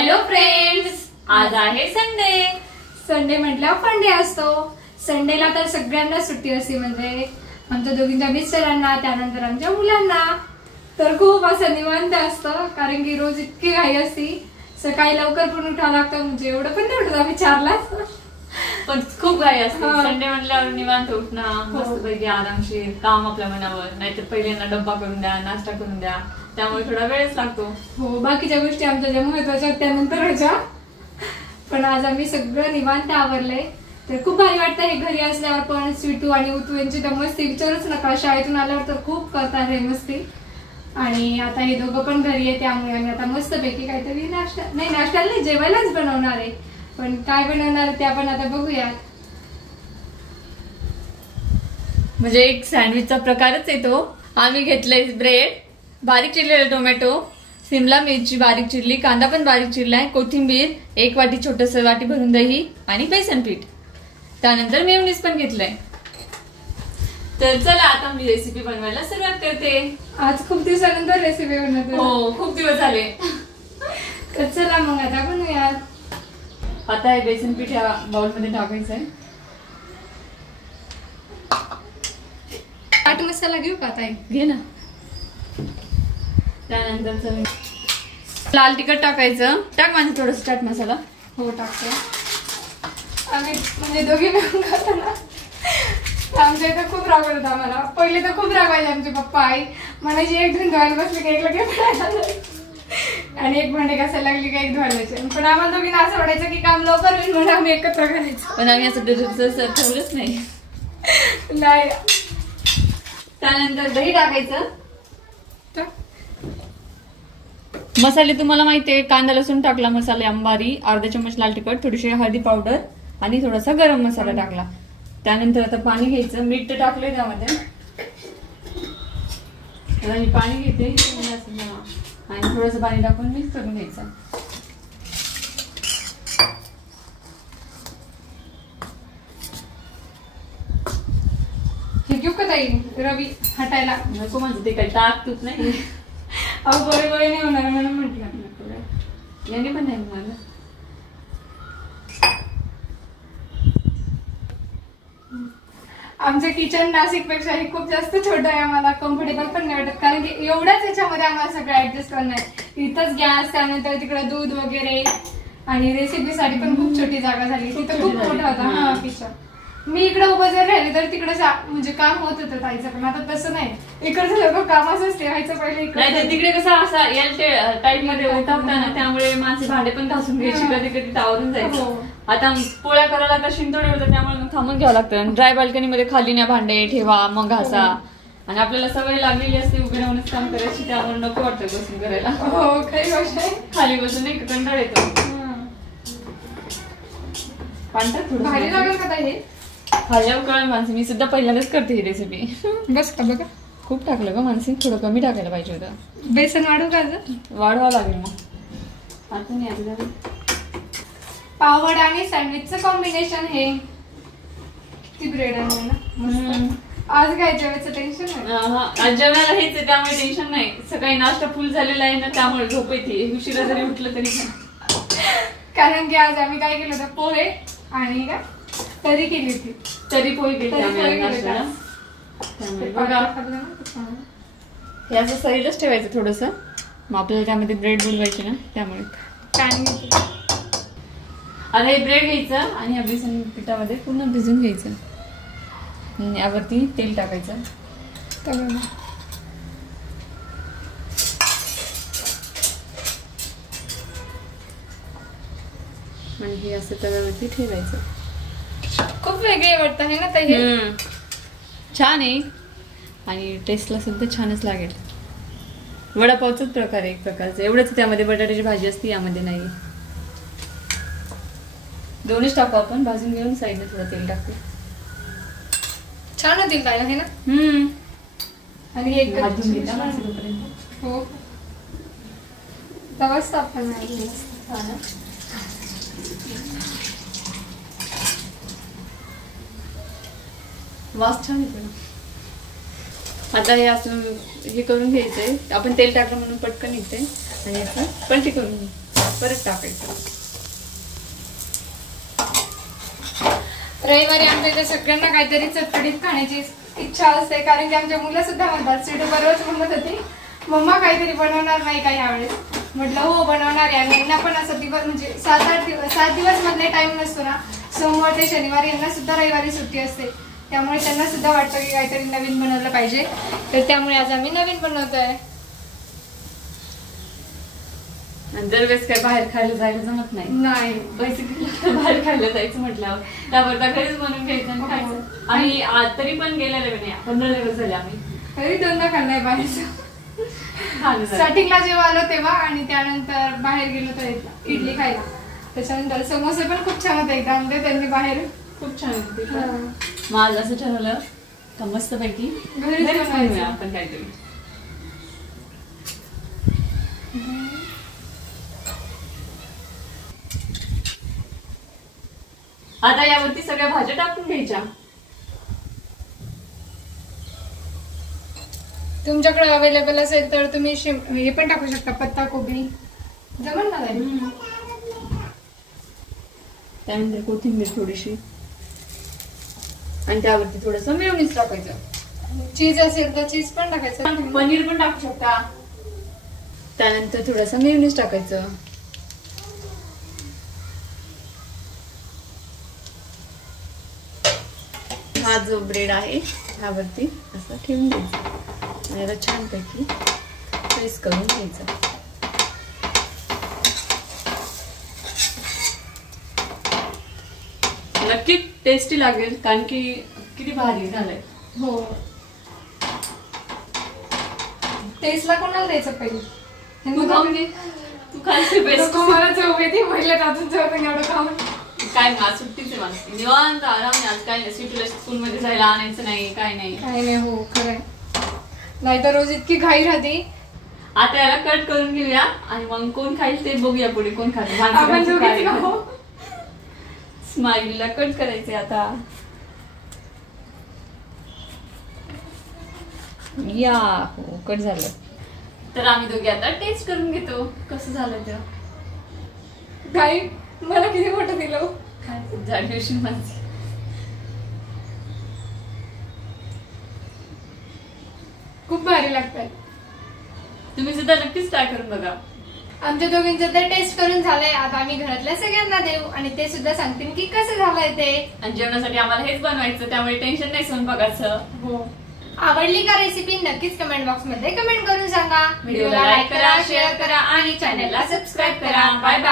Hello friends, आज आहे Sunday. Sunday म्हटल्यावर फंडे असतो. संडेला तर सगळ्यांना सुट्टी असते, म्हणजे आमच्या दोघींच्या मिस्टरांना, त्यानंतर आमच्या मुलांना. तर खूप असं निवांत असतं, कारण की रोज इतकी घाई असती. सकाळी लवकर पण उठावं लागतं, म्हणजे एवढं पण नाही उठत आम्ही 4ला, पण खूप घाई असते. संडे म्हटल्यावर निवांत उठणं, मस्तपैकी आरामशीर काम आपल्या मनावर. नाहीतर पहिल्यांदा डब्बा करून द्या, नाश्ता करून द्या, त्यामुळे थोडा वेळच लागतो. हो, बाकीच्या गोष्टी आमच्या ज्या महत्वाच्या त्यानंतर व्हायच्या. पण आज आम्ही सगळं निवांत आवरलंय, तर खूप भारी वाटतं हे घरी असल्यावर. पण स्वीटू आणि उतू यांची तर मस्ती विचारूच नका. शाळेतून आल्यावर तर खूप करतात हे मस्ती. आणि आता हे दोघं पण घरी आहे, त्यामुळे आम्ही आता मस्तपैकी काहीतरी नाश्त्याला नाही, जेवायलाच बनवणार आहे. पण काय बनवणार ते आपण आता बघूयात. म्हणजे एक सँडविचचा प्रकारच येतो. आम्ही घेतलंय ब्रेड, बारीक चिरलेला टोमॅटो, सिमला मिरची बारीक चिरली, कांदा पण बारीक चिरलाय, कोथिंबीर, 1 वाटी छोटस वाटी भरून दही आणि बेसन पीठ. त्यानंतर मेयोनीज पण घेतलंय. तर चला आता मी रेसिपी बनवायला सुरुवात करते. आज खूप दिवसानंतर रेसिपी बनवते. हो, खूप दिवस झाले. तर चला मग आता बनवूयात. आता हे बेसन पीठ या बाउल मध्ये टाकायचंय. चाट मसाला घेऊ का ताई? घे ना. त्यानंतर लाल तिखट टाकायचं. टाक माझं थोडस चाट मसाला. हो, टाकते. आम्ही म्हणजे दोघी मिळून खातो ना, आमच्या इथं खूप राग होता आम्हाला. पहिले तर खूप रागवायचे आमचे पप्पा, आई म्हणायची एक धुवून धुवायला बसले की एक लगे आणि एक भांडे घासायला लागली का एक धुवायचे. पण आम्हाला दोघींना असं वाटायचं की काम लवकर होईल म्हणून आम्ही एकत्र करायचो. पण आम्ही असं ठेवलंच नाही. त्यानंतर दही टाकायचं. मसाले तुम्हाला माहितीये, कांदा लसूण टाकला, मसाले अंबारी, अर्धा चम्मच लाल तिखट, थोडीशी हळदी पावडर आणि थोडासा गरम मसाला टाकला. त्यानंतर आता पाणी घ्यायचं. मीठ तर टाकलंय त्यामध्ये. मी पाणी घेते आणि थोडंसं पाणी टाकून मिक्स करून घ्यायचं. हे घेऊ का ताई रवी हटायला? नको म्हणजे ते काही टाक तूच नाही. अहो, गोळे गोळे नाही होणार म्हणून म्हटलं. याने पण नाही मला. आमचं किचन नाशिक पेक्षा खूप जास्त छोटं आहे. आम्हाला कम्फर्टेबल पण नाही वाटत, कारण की एवढ्याच याच्यामध्ये आम्हाला सगळं ऍडजस्ट करणार आहे. इथंच गॅस, त्यानंतर तिकडे दूध वगैरे, आणि रेसिपीसाठी पण खूप छोटी जागा झाली. तिथं खूप मोठा होता हा किचन. मी इकडे उभं जर राहिले तर तिकडे म्हणजे काम होत होतं ताईचं, पण आता तसं नाही. इकडचं लोक कामाचंच ठेवायचं पहिले. इकडे तिकडे कसं असा एल टाईप मध्ये होता ना, त्यामुळे माणसे भांडे पण घासून घ्यायची, कधी कधी तावरून जायचं. आता पोळ्या करायला आता शिंतोडे होतं, त्यामुळे मग थांबून घ्यावं लागतं. ड्राय बाल्कनी मध्ये खाली ना भांडे ठेवा, मग घासा. आणि आपल्याला सवय लागलेली असते उभे राहूनच काम करायची, त्यामुळे नको वाटतं बसून करायला. हो, काही गोष्ट आहे. खाली बसून एक कंटाळ येतो. पांढर थोडं भारी लागेल का ताई हे? खाल्ल्यावर कळलं मानसी, मी सुद्धा पहिल्यांदाच करते ही रेसिपी. बस का बघा, खूप टाकलं का मानसी? थोडं कमी टाकायला पाहिजे होतं. बेसन वाढू का? वाढवावं लागेल मग. आता नाही आधी पाववडा आणि सँडविचचं कॉम्बिनेशन हे. किती ब्रेड आहे ना. आज काय जेवायचं टेन्शन नाही. आज जेवणाला हेच आहे, त्यामुळे टेन्शन नाही. सकाळी नाश्ता फुल झालेला आहे ना, त्यामुळे झोप येते. उशिरा जरी उठलं तरी. कारण की आज आम्ही काय केलं होतं, पोहे आणि काय तरी केली होती. तरी पोहे केली नाश्त्याला. बघा, हे असं सैलच ठेवायचं थोडस. मग आपल्याला त्यामध्ये ब्रेड बोलवायची ना, त्यामुळे आता हे ब्रेड घ्यायचं आणि या बेसन पिठामध्ये पूर्ण भिजून घ्यायचं. यावरती तेल टाकायचं. आणि हे असं तव्यावरती ठेवायचं. खूप वेगळे वाटतं हे ना ताई. छान आहे आणि टेस्टला सुद्धा छानच लागेल. वडापावचाच प्रकार आहे एक प्रकारचं. एवढंच त्यामध्ये बटाट्याची भाजी असते, यामध्ये नाही. दोन्हीच टाकू आपण. भाजून घेऊन साईडने थोडं तेल टाकू. छान होतील काय आहे ना. आणि एक भाजून घेतला हो, तवाच आपण वास छान येतो. आता हे असं हे करून घ्यायचंय. आपण तेल टाकलं म्हणून पटकन निघते आणि याचं पलटी करून घ्यायचं. परत टाकायचं. रविवारी आमच्या इथे सगळ्यांना काहीतरी चटपटीत खाण्याची इच्छा असते, कारण की आमच्या मुलं सुद्धा म्हणतात. स्वीटू बरोबरच म्हणत होती मम्मा काहीतरी बनवणार नाही का यावेळेस. म्हटलं हो बनवणार आहे. आणि यांना पण असं दिवस म्हणजे 7 दिवस मधले टाइम नसतो ना, सोमवार ते शनिवार. यांना सुद्धा रविवारी सुट्टी असते, त्यामुळे त्यांना सुद्धा वाटतं की काहीतरी नवीन बनवलं पाहिजे. तर त्यामुळे आज आम्ही नवीन बनवतोय. दरवेळेस काय बाहेर खायला जायला जमत नाही. बेसिकली बाहेर खायला जायचं म्हटल्यावर त्यावर घरीच बनवून घ्यायचं आणि खायचं. आणि तरी पण गेलेले नाही, 15 दिवस झाले आम्ही तरी दोनदा खाल्लंय बाहेरचं. स्टार्टिंगला जेव्हा आलो तेव्हा, आणि त्यानंतर बाहेर गेलो तर इडली खायला. त्याच्यानंतर समोसे पण खूप छान होते एकदा म्हणजे त्यांनी बाहेर खूप छान होते. मग आज असं ठरवलं का मस्त पैकी घरीच बनवूया आपण काहीतरी. आता यावरती सगळ्या भाज्या टाकून घ्यायच्या. तुमच्याकडे अवेलेबल असेल तर तुम्ही हे पण टाकू शकता, पत्ता कोबी. जमल ना जाईल. त्यानंतर कोथिंबीर थोडीशी, आणि त्यावरती थोडस मेयोनीज टाकायचं. चीज असेल तर चीज पण टाकायचं, पनीर पण टाकू शकता. त्यानंतर थोडस मेयोनीज टाकायचं. हा जो ब्रेड आहे ह्यावरती असं ठेवून द्यायचं आणि याला छानपैकी प्रेस करून घ्यायचं. नक्की टेस्टी लागेल, कारण की किती भारी झालंय. हो, टेस्टला कोणाला द्यायचं पहिले? तू खायची बेस्ट. मला चव येते पहिल्या तातून चव एवढं खाऊन. काय ना सुट्टीचे माणसं निवांत आराम. आज काय नाही, स्वीटूला स्कूल मध्ये जायला आणायचं नाही, काय नाही. हो खरंय, नाही तर रोज इतकी घाई राहते. आता याला कट करून घेऊया आणि मग कोण खाईल ते बघूया पुढे कोण खाते. आपण स्माईलला कट करायचे आता. या हो कट झालं. तर आम्ही दोघे आता टेस्ट करून घेतो कसं झालं ते. काही मला किती मोठं दिलं झाडीवशी माझी. खूप भारी लागतात. तुम्ही सुद्धा नक्कीच ट्राय करून बघा. आमच्या दोघींचं तर टेस्ट करून झालंय. आता आम्ही घरातल्या सगळ्यांना देऊ आणि ते सुद्धा सांगतील की कसं झालंय ते. आणि जेवणासाठी आम्हाला हेच बनवायचं, त्यामुळे टेन्शन नाही स्वयंपाकाचं. हो, आवडली का रेसिपी नक्कीच कमेंट बॉक्स मध्ये कमेंट करून सांगा. व्हिडिओला लाईक करा, शेअर करा आणि चॅनलला सबस्क्राईब करा. Bye bye.